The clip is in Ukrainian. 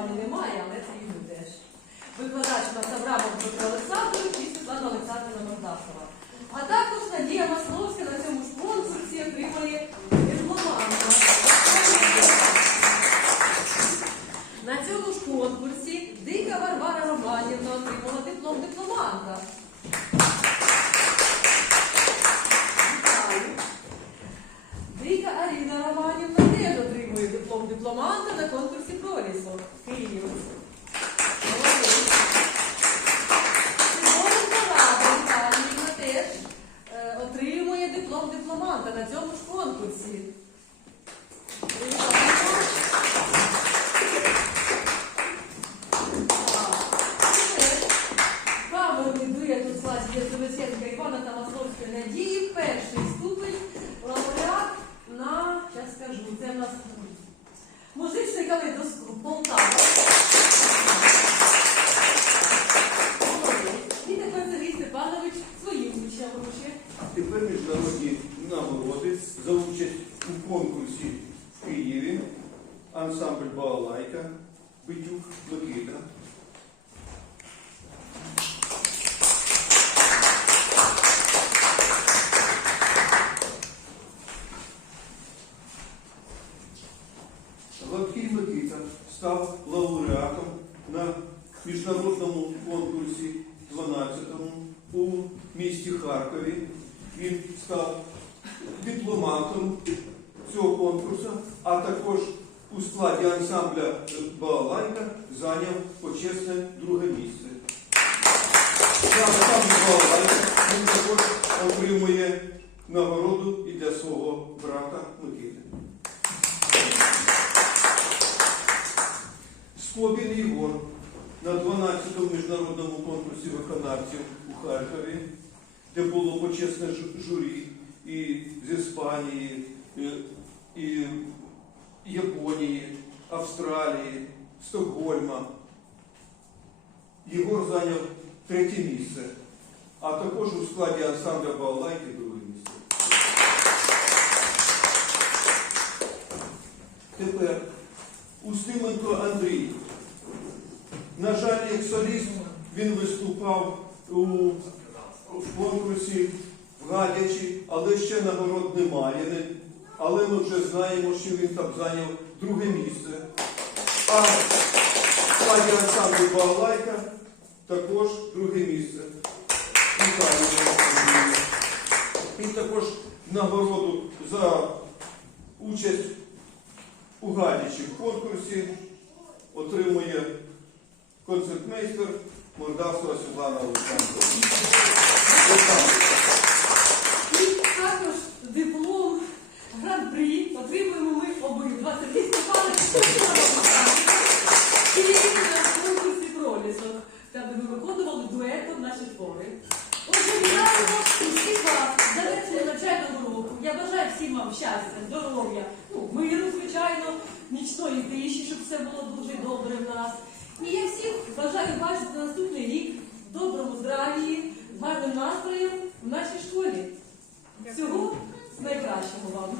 пані немає, але це її теж. Викладач у нас Абрамов Дмитро Олександрович і Світлана Олександрівна Мордасова. А так дипломанта на конкурсі пролісу Київ. Симоненко теж е, отримує диплом дипломанта на цьому ж конкурсі. Надії. Перший ступень лауреат на, зараз скажу, це в нас музичний калейдоскоп Полтава. І тепер Сергій Степанович своїм учням вручить. Тепер міжнародні нагороди за участь у конкурсі в Києві. Ансамбль Балалайка, Битюк Микита. Гладкий Микита став лауреатом на міжнародному конкурсі 12-му у місті Харкові. Він став дипломатом цього конкурсу, а також у складі ансамбля Балалайка зайняв почесне друге місце. За ансамбль Балалайка він також отримує нагороду і для свого брата Микити. Скобін Єгор на 12-му міжнародному конкурсі виконавців у Харкові, де було почесне журі і з Іспанії, і, і Японії, Австралії, Стокгольма. Єгор зайняв третє місце, а також у складі ансамбля Балалайки друге місце. Тепер Устименко Андрій. На жаль, як соліст він виступав у, в конкурсі в Гадячі, але ще нагород немає. Але ми вже знаємо, що він там зайняв друге місце. А складі ансамблю Балалайка також друге місце. Андрія. І також нагороду за участь у Гадячі в конкурсі отримує концертмейстер Мордасова Світлана Олександровна. І також диплом гран-прі отримуємо ми обидва. Сергій Степанович і конкурсі пролісок, там де ми виконували дуетом наші твори. Отже, вітаємо усіх вас за завершення навчального року. Я бажаю всім вам щастя, здоров'я, ну, миру, звичайно, нічної тиші, щоб все було дуже добре в нас. І я всім бажаю бачити наступний рік в доброму здравії, з гарним настроєм в нашій школі. Всього найкращого вам.